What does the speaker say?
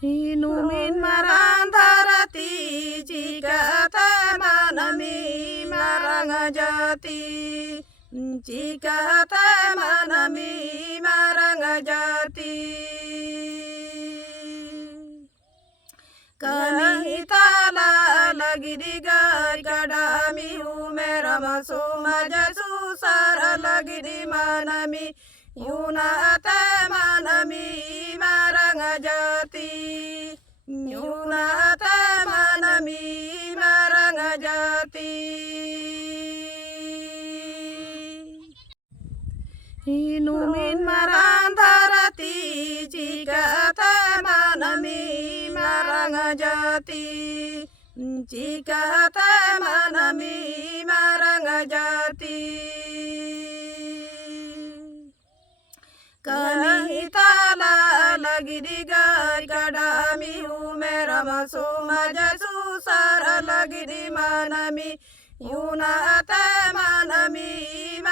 Inumin marantharati jika temanami marangajati jika temanami marangajati kami tala lagi digai kadami umera masoma jasu sara lagi di manami yuna temanami marangajati yuna temanami marangajati inumin marantharati jika temanami marangajati jika temanami marangajati kami tala lagi digai kadami umera masoma jasu sara lagi di manami yuna temanami